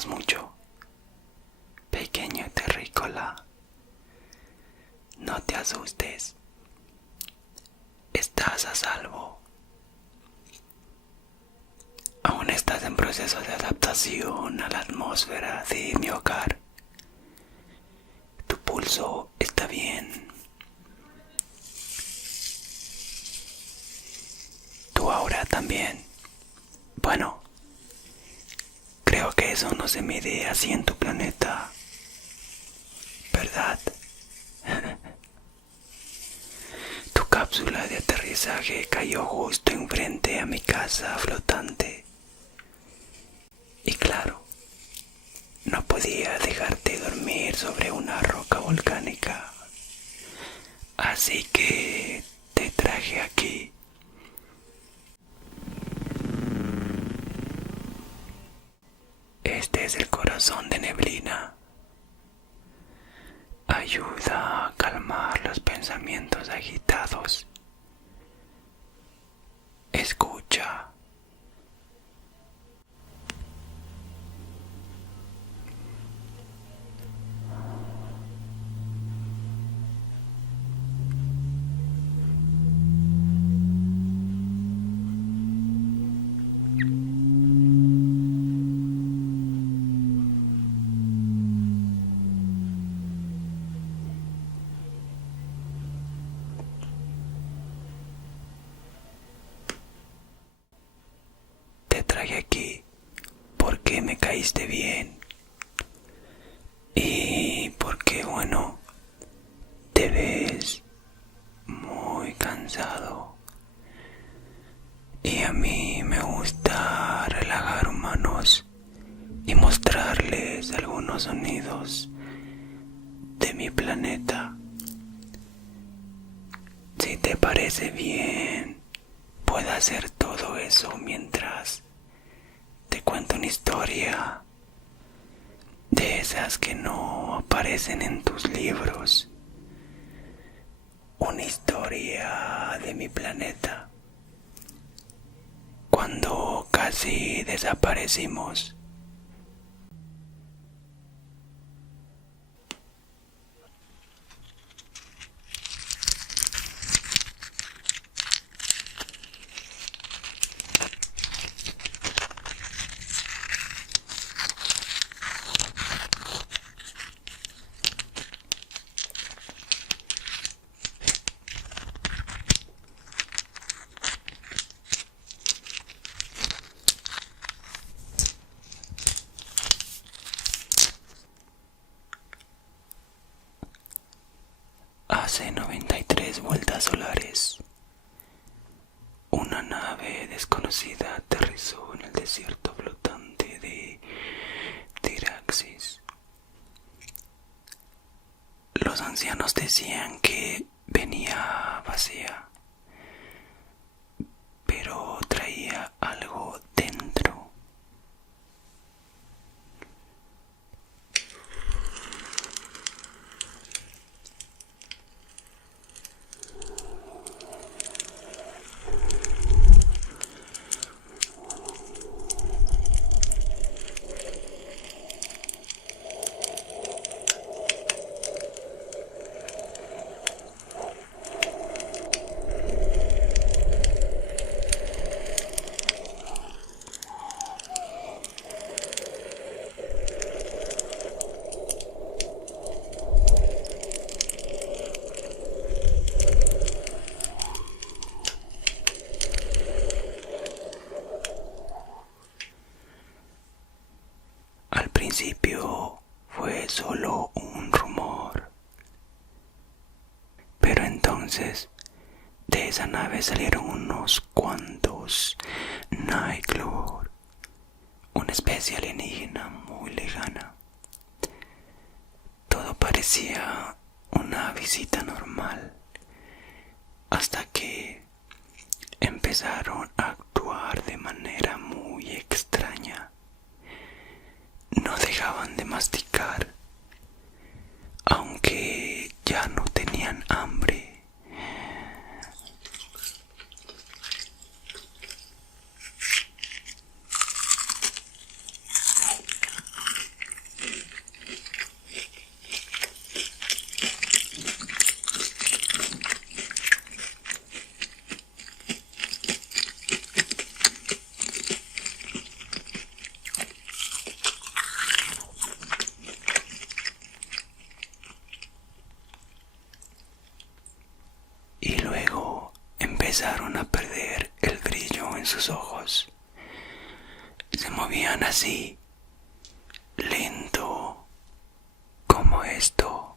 estabas mucho. Pequeño terrícola, no te asustes. Estás a salvo. Aún estás en proceso de adaptación a la atmósfera de mi hogar. Tu pulso está bien. Tu aura también. Bueno, creo que eso no se mide así en tu planeta, ¿verdad? Tu cápsula de aterrizaje cayó justo enfrente a mi casa flotante. Y claro, no podía dejarte dormir sobre una roca volcánica. Así que te traje aquí. Este es el corazón de Neblina. Ayuda a calmar los pensamientos agitados. Escucha. Te traje aquí porque me caíste bien y porque, bueno, te ves muy cansado y a mí me gusta relajar humanos y mostrarles algunos sonidos de mi planeta. Si te parece bien, puedo hacer todo eso mientras te cuento una historia de esas que no aparecen en tus libros. Una historia de mi planeta. Cuando casi desaparecimos. Hace 93 vueltas solares, una nave desconocida aterrizó en el desierto flotante de Tiraxis. Los ancianos decían que venía vacía, pero traía algo dentro. Al principio fue solo un rumor, pero entonces de esa nave salieron unos cuantos Nightclure, una especie alienígena muy lejana. Todo parecía una visita normal, hasta que empezaron a actuar de manera muy extraña. No dejaban de masticar, aunque ya no tenían hambre. empezaron a perder el brillo en sus ojos. Se movían así, lento, como esto.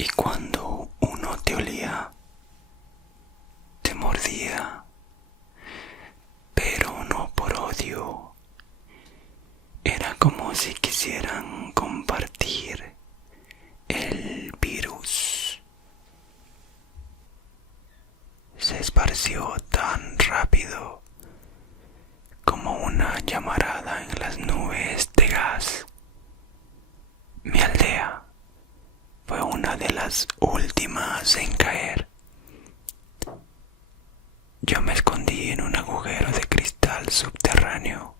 Y cuando uno te olía, te mordía, pero no por odio. Era como si quisieran compartir el virus. Se esparció tan rápido como una llamarada en las nubes de gas. Mi aldea fue una de las últimas en caer. Yo me escondí en un agujero de cristal subterráneo.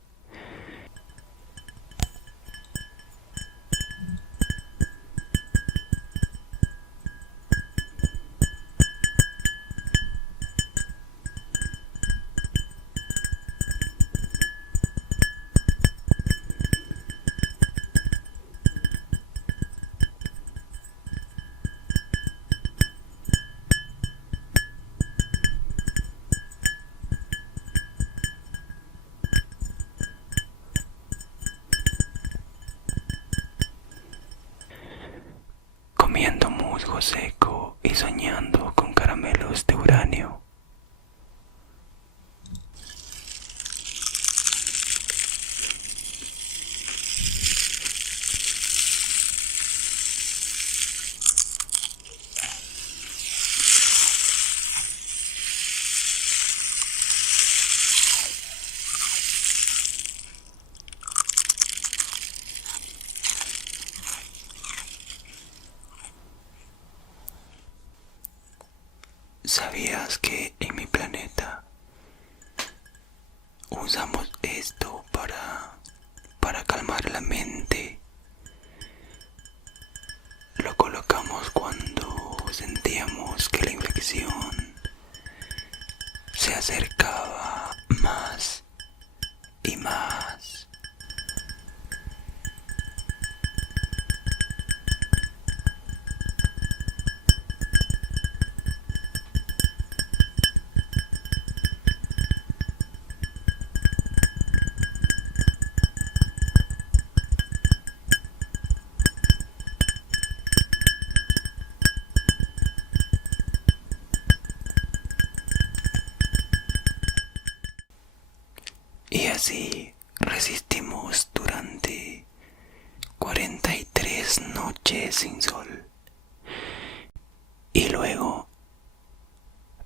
Comiendo musgo seco y soñando con caramelos de uranio. ¿Sabías que en mi planeta usamos esto para calmar la mente? Lo colocamos cuando sentíamos que la inflexión se acercaba más y más. Y así resistimos durante 43 noches sin sol. Y luego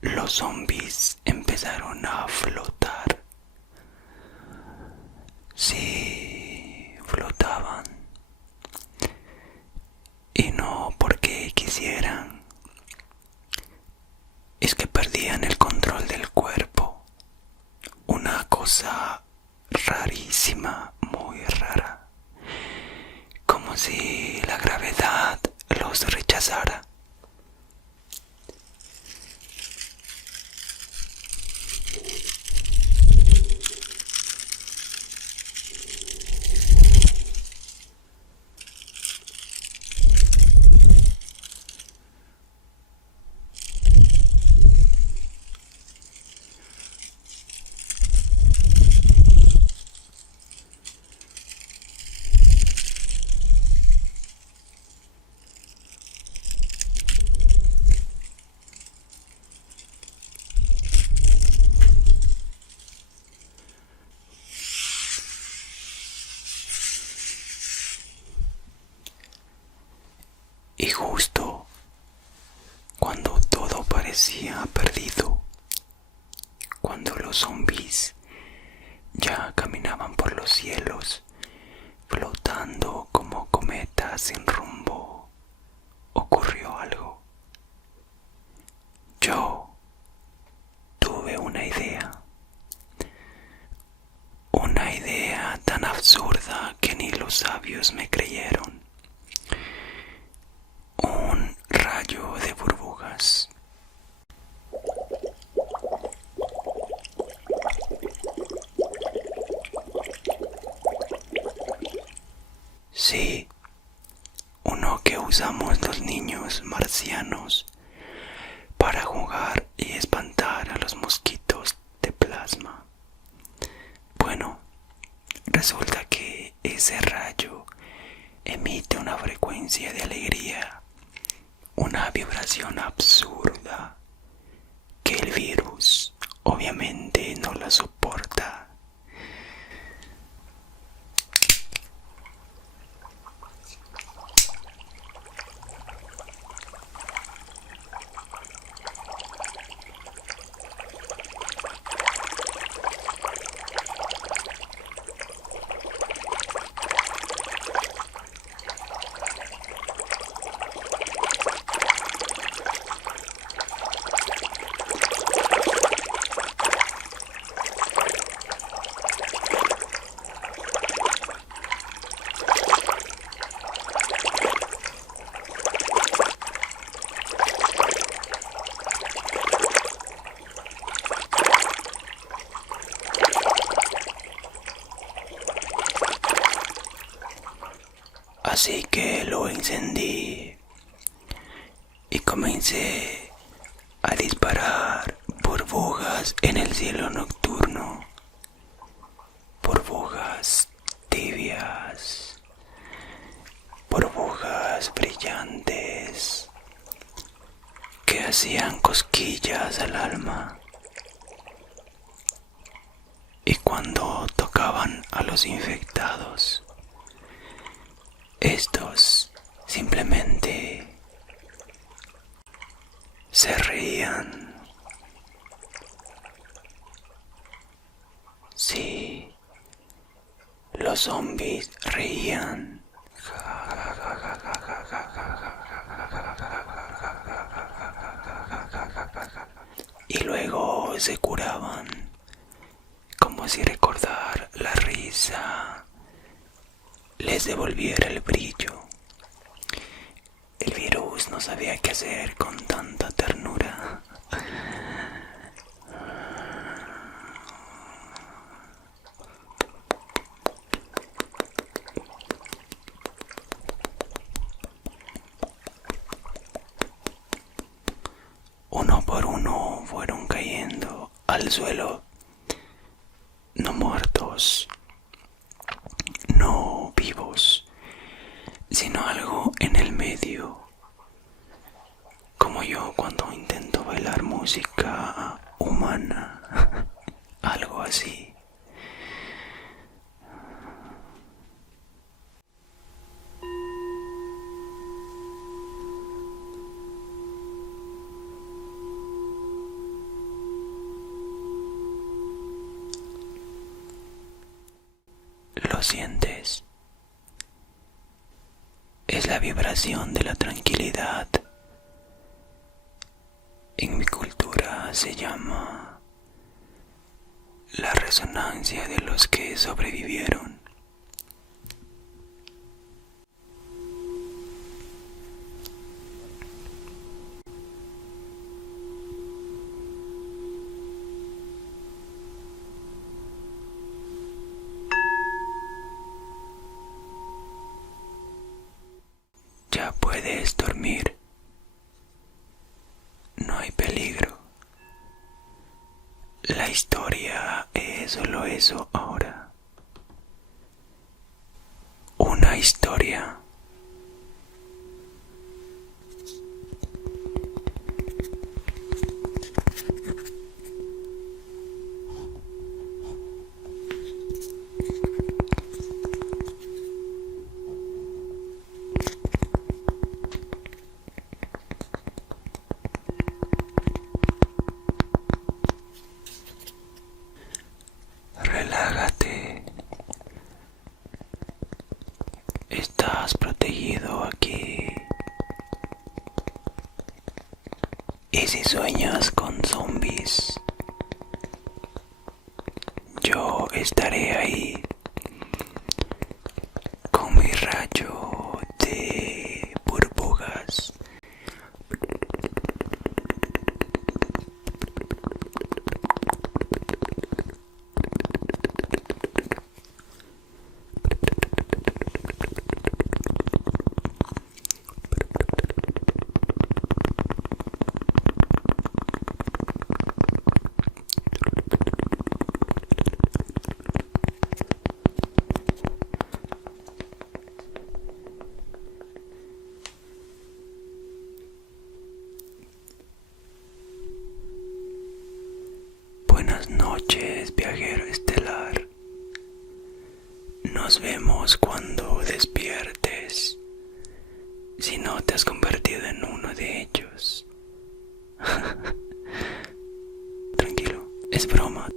los zombies empezaron a flotar. Sí, flotaban. Y no porque quisieran. Es que perdían el control del cuerpo. Una cosa rarísima, muy rara. Como si la gravedad los rechazara. cuando los zombies ya caminaban por los cielos, flotando como cometas sin rumbo, ocurrió algo. Yo tuve una idea tan absurda que ni los sabios me creyeron. Un rayo de burbujas. Sí, uno que usamos los niños marcianos para jugar y espantar a los mosquitos de plasma. Bueno, resulta que ese rayo emite una frecuencia de alegría, una vibración absurda que el virus obviamente no la soporta. Así que lo encendí y comencé a disparar burbujas en el cielo nocturno, burbujas tibias, burbujas brillantes que hacían cosquillas al alma. Y cuando tocaban a los infectados, estos simplemente se reían. Sí, los zombies reían. Y luego se curaban, como si recordar la risa les devolviera el brillo. El virus no sabía qué hacer con tanta ternura. Uno por uno fueron cayendo al suelo, no muertos, no vivos, sino algo en el medio, como yo cuando intento bailar música humana, algo así. ¿Lo sientes? Es la vibración de la tranquilidad. En mi cultura se llama la resonancia de los que sobrevivieron. Ya puedes dormir. No hay peligro. La historia es solo eso ahora. Una historia. protegido aquí. Y si sueñas con zombies, yo estaré ahí con mi rayo de burbujas. Buenas noches, viajero estelar. Nos vemos cuando despiertes, si no te has convertido en uno de ellos. Tranquilo, es broma.